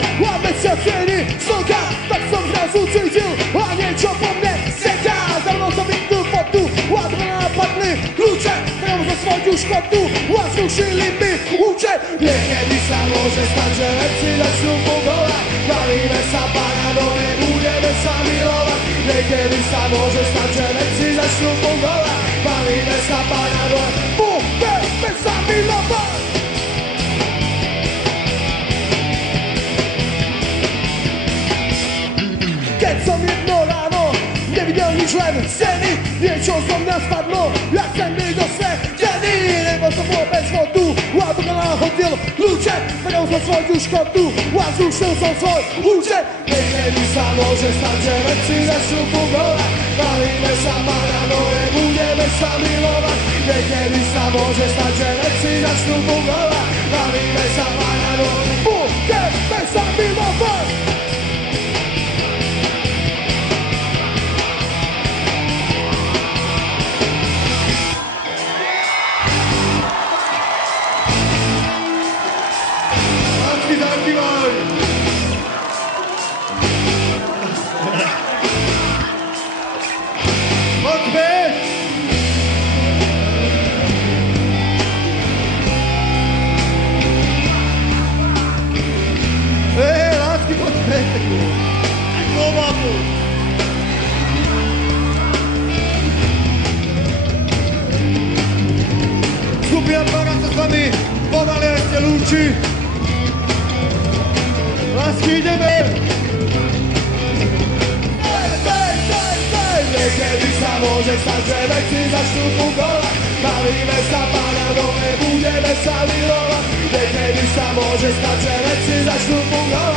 a mesiac cieni slnka, tak som zrazu cítil a niečo po mne seká. Za mnou som vypnul fotu a dva napadli kľúče, prejem za svoju škotu a zrušili mi účet. Niekedy sa môže stať, že veci začnú fungovať, bavíme sa paranoje, budeme sa milovať. Niekedy sa môže stať, že veci začnú fungovať, bavíme sa paranoje, budeme sa milovať. Keď som jedno ráno nevidel nič, len steny, niečo zo mňa spadlo, jak sem mi do svetení. Nemal som vôbec vodu a Boha nahodil kľúče, vedel som svoju škodu a zrušil som svoj účet. Niekedy sa môže stať, že veci začnú fungovať, bavíme sa paranoje, budeme sa milovať. Niekedy sa môže stať, že veci začnú fungovať, bavíme sa paranoje, budeme sa milovať. Skupina Para sa s vami pomaly ešte lúči. Lásky, ideme! Niekedy sa môže stať, že veci začnú fungovať, bavíme sa paranoje, budeme sa milovať. Niekedy sa môže stať, že veci začnú fungovať,